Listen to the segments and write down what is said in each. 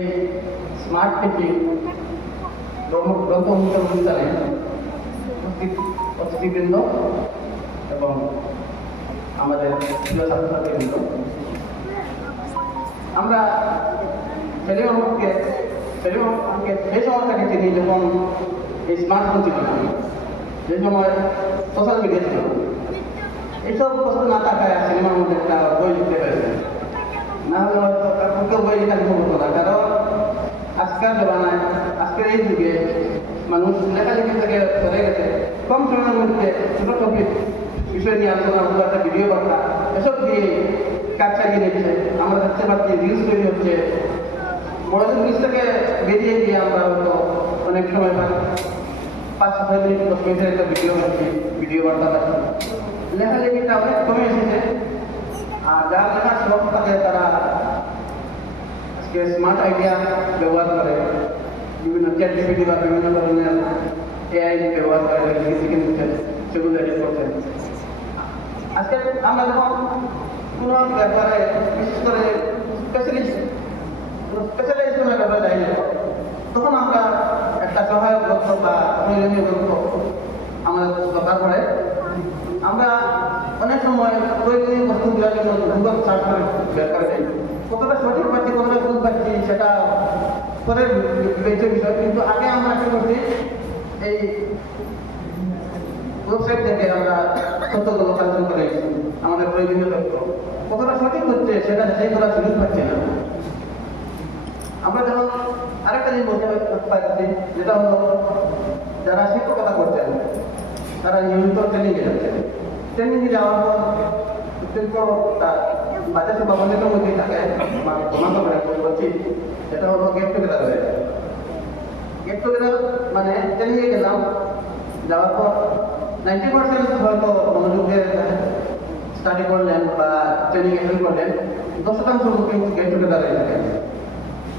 এই smart teaching গ্রন্থ উন্মোচন অনুষ্ঠানে অতিথিবৃন্দ এবং আমাদের প্রিয় ছাত্রছাত্রীবৃন্দ, আমরা ছেলেকে সেই সময়টাকে চিনি যখন এই স্মার্টফোন ছিল না, যে সময় সোশ্যাল মিডিয়া ছিল। এইসব বস্তু না থাকায় সিনেমার মধ্যে একটা বই লিখতে পেরেছে, না হলে হয়তো বই লেখা লিখে হতো না। কারণ আজকের জমানায়, আজকের এই যুগে মানুষ লেখালেখি থেকে সরে গেছে। কম সময়ের মধ্যে ছোটো টপিক বিষয় নিয়ে আলোচনা হতো, একটা ভিডিও বার্তা এসব দিয়ে কাজ চালিয়ে নিচ্ছে। আমরা দেখতে পাচ্ছি রিলস তৈরি হচ্ছে। বড়দের রিলস থেকে বেরিয়ে গিয়ে আমরা হয়তো অনেক সময় 5-6 মিনিট 10 মিনিটের একটা ভিডিও হচ্ছে, ভিডিও বার্তা পাচ্ছি। লেখালেখিটা অনেক কমে এসেছে। আর যারা লেখার শখ থাকে তারা আজকে স্মার্ট আইডিয়া ব্যবহার করে, বিভিন্ন চ্যাট জিপিটি বা বিভিন্ন ধরনের এআই ব্যবহার করে শিখে নিচ্ছেন, সেগুলো এডিট করছেন। আজকে আমরা যখন কোনো ব্যাপারে বিশেষ করে স্পেশালাইজ কোনো ব্যাপারে যাই, তখন আমরা একটা সহায়ক গ্রন্থ বা প্রয়োজনীয় গ্রন্থ আমাদের দরকার পড়ে। আমরা অনেক সময় প্রয়োজনীয় বস্তুগুলোর জন্য গুগল সার্চ করে বের করে দিই। কতটা সঠিক পাচ্ছি, কতটা ভুল পাচ্ছি সেটা পরে বিবেচ্য বিষয়। কিন্তু আগে আমরা কি করছি, এই ওয়েবসাইট থেকে আমরা তথ্যগুলো কালেকশন করে আমাদের প্রয়োজনীয় তথ্য কতটা সঠিক হচ্ছে সেটা যাচাই করার সুযোগ পাচ্ছি না। আমরা যেমন আরেকটা জিনিস বলতে পারছি, যেটা হলো যারা শিক্ষকতা করছেন তারা নিয়মিত ট্রেনিংয়ে যাচ্ছেন। ট্রেনিংয়ে যাওয়ার পর তার বাচ্চা সভাপতির মধ্যেই থাকে বলছি, যেটা হলো গেট টুগেদার হয়ে। গেট টুগেদার মানে ট্রেনিংয়ে গেলাম, যাওয়ার পর 90% হয়তো মনোযোগ দিয়ে স্টাডি করলেন বা ট্রেনিং অ্যাটেন্ড করলেন, 10% কিন্তু গেট টুগেদার হয়ে থাকে।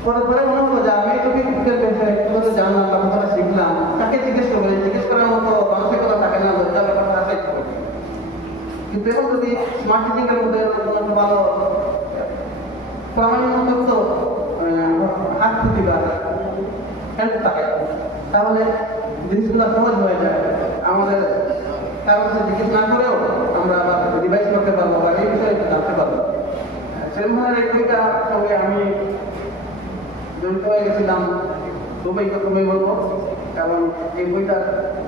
পরে মনে হলো যে আমি এই টপিকের বিষয়ে একটু জানলাম বা কথাটা শিখলাম, তাকে জিজ্ঞেস করবো। জিজ্ঞেস করার মতো মানসিকতা থাকে না, লজ্জা ব্যাপারটা আছে। কিন্তু এখন যদি স্মার্ট টিচিং এর মধ্যে কোনো ভালো প্রামাণিক তথ্য হাত খুঁজি বা হেল্প থাকে, তাহলে জিনিসগুলো সহজ হয়ে যায়। আমাদের কারোর কাছে জিজ্ঞেস না করেও আমরা আবার রিভাইজ করতে পারবো বা এই বিষয়ে জানতে পারবো। সেরকম ধরনের এই বইটার সঙ্গে আমি জড়িত হয়ে গেছিলাম, খুবই প্রথমেই বলবো। কারণ এই বইটার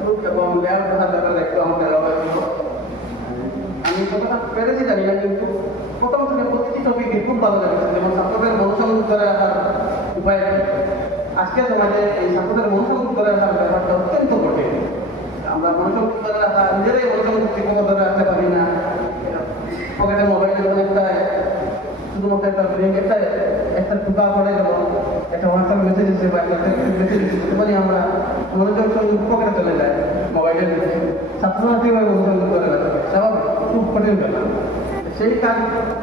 রূপ এবং লেয়ার কথার ব্যাপারে একটু আমাকে দেওয়া হয়েছিল। আমি কতটা পেরেছি জানি না, কিন্তু প্রথম থেকে প্রতিটি টপিকই খুব ভালো লেগেছে। যেমন ছাত্রদের মনোসংযোগ করে রাখার উপায়, আজকের সমাজে এই ছাত্রদের মনোসংযোগ করে রাখার ব্যাপারটা অত্যন্ত কঠিন। আমরা মনোসংযোগ করে রাখা, নিজেরাই মনোসংযোগ ঠিকমতো ধরে রাখতে পারি না। পকেটে মোবাইলের অনেকটা শুধুমাত্র একটা ঢুকা পড়ে গেল, একটা হোয়াটসঅ্যাপ মেসেজ এসে বা একটা মেসেজ এসে বলি আমরা মনোযোগ সংযোগ পকেটে চলে যায় মোবাইলের মধ্যে। ছাত্ররা কীভাবে মনোসংযোগ করে রাখবে, স্বাভাবিক খুব কঠিন ব্যাপার। সেই কাজ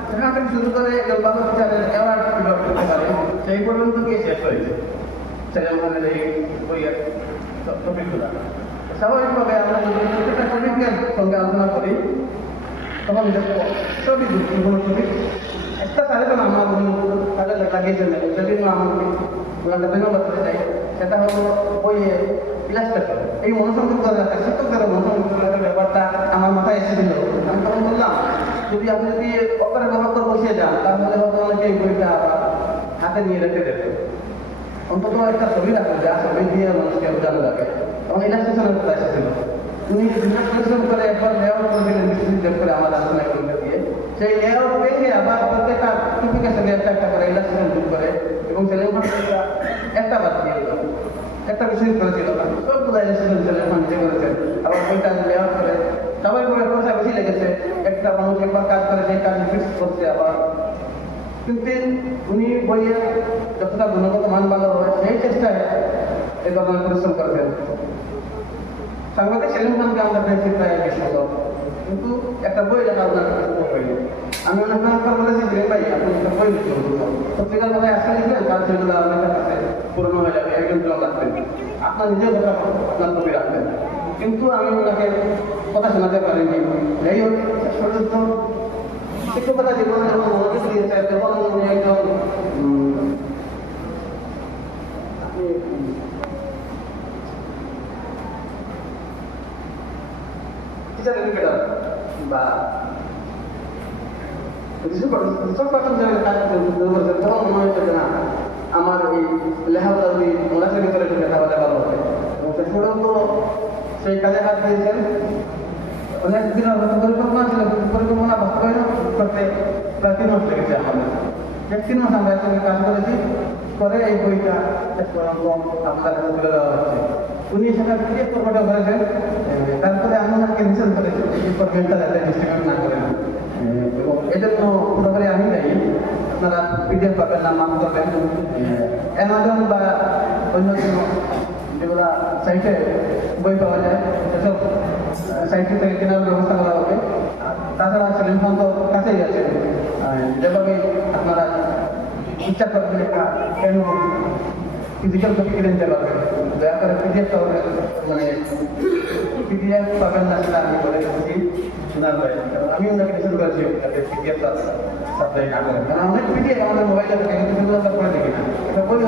সেখান থেকে শুরু করে বাবা টিচারের অ্যাওয়ার্ড ডেভেলপ করতে পারে, সেই পর্যন্ত গিয়ে শেষ হয়েছে ছেলেমেয়েদের এই বইয়ের টপিকগুলো। স্বাভাবিকভাবে আমরা যদি প্রত্যেকটা টপিকের সঙ্গে আলোচনা করি, তখন সবই গুরুত্বপূর্ণ টপিক। একটা সাথে আমার কাজে লাগিয়েছেন, সেদিন আমাকে ধন্যবাদ করে চাই। সেটা হলো বইয়ে ইলাস্ট্রেটর, এই মনোসংযোগ করে রাখা, শিক্ষকদের মনোসংযোগ করে রাখার ব্যাপারটা আমার মাথায় এসেছিল। আমি তখন বললাম, যদি আপনি যদি অপরে ব্যবহার করে বসিয়ে যান, তাহলে হয়তো অনেকে এই বইটা হাতে নিয়ে রেখে দেবে। অন্তত একটা ছবি রাখবে, যা ছবি দিয়ে মানুষকে বোঝানো যাবে। তখন ইলাস্ট্রেশনের কথা এসেছিল। উনি পরিশ্রম করে একবার লেয়ার করে দিলেন, বিশ্ববিদ্যালয় করে আমার আলোচনা করতে দিয়ে। সেই লেয়ার পেয়ে আবার প্রত্যেকটা টপিকের সঙ্গে একটা করে ইলাস্ট্রেশন যোগ করে, এবং ছেলেমেয়েরা একটা বাদ দিয়ে দিল, একটা বিষয় করেছিল সবগুলো ইলাস্ট্রেশন ছেলেমেয়েরা নিজে করেছেন। আবার বইটা লেয়ার করে সবাই করে পয়সা বেশি লেগেছে। একটা মানুষ একবার কাজ করে, সেই কাজ ফিক্স করছে আবার। কিন্তু উনি বইয়ের যতটা গুণগত মান ভালো হয় সেই চেষ্টায় এই ধরনের পরিশ্রম করবেন। সাংবাদিক সেলিম খানকে আমরা পেয়েছি প্রায় 20 বছর, কিন্তু একটা বই লেখা ওনার হয়নি। আমি অনেক বলেছি যে ভাই আপনি একটা বই লিখতে হতো, পত্রিকার বেলায় আসলে লিখবেন, কারণ সেগুলো আপনার কাছে পুরনো হয়ে যাবে, একজন জন রাখবেন, আপনার নিজের কথা আপনার কবি রাখবেন। কিন্তু আমি ওনাকে কথা শোনাতে পারিনি। যাই হোক, সর্বোচ্চ শিক্ষকতা জীবনে যখন মনোযোগ দিয়েছে, তখন উনি একজন টিচার এডুকেটর বা যেসব পার্সন যারা কাজ করছে তখন মনে হচ্ছে যে না আমার এই লেখাপড়া যদি ক্লাসের ভিতরে ঢুকে তাহলে ভালো হবে এবং সেটাও তো সেই কাজে হাত দিয়েছেন অনেক দিন পরিকল্পনা ছিল পরিকল্পনা বাস্তবায়ন করতে প্রায় 3 মাস লেগেছে আমাদের 3 মাস আমরা একসঙ্গে কাজ করেছি করে এই বইটা আপনার কাছে তুলে দেওয়া হচ্ছে উনি সেটা পিডিএফ ফরম্যাটে করেছেন তারপরে আমি ওনাকে রিসেন্ট করেছি এই ফরম্যাটটা যাতে ডিস্ট্রিবিউট না করেন এবং এজন্য পুরোপুরি আমি যাই আপনারা পিডিএফ পাবেন না মাফ করবেন অ্যামাজন বা অন্য কোনো যেগুলো সাইটে বই পাওয়া যায় সেসব সাইট থেকে কেনার ব্যবস্থা করা হবে তাছাড়া সেলিম খান তো কাছেই আছে যেভাবে আপনারা ইচ্ছা করবেন একটা কেন ফিজিক্যাল কপি কিনে নিতে পারবেন দয়া করে পিডিএফ মানে পিডিএফ পাবেন না সেটা আমি বলে দিচ্ছি শোনার হয় আমি ওনাকে ডিসাইড করেছি যাতে পিডিএফটা সাপ্লাই না করেন কারণ অনেক পিডিএফ আমাদের মোবাইলে থাকে কিন্তু সেগুলো আমরা করে দেখি না এটা বই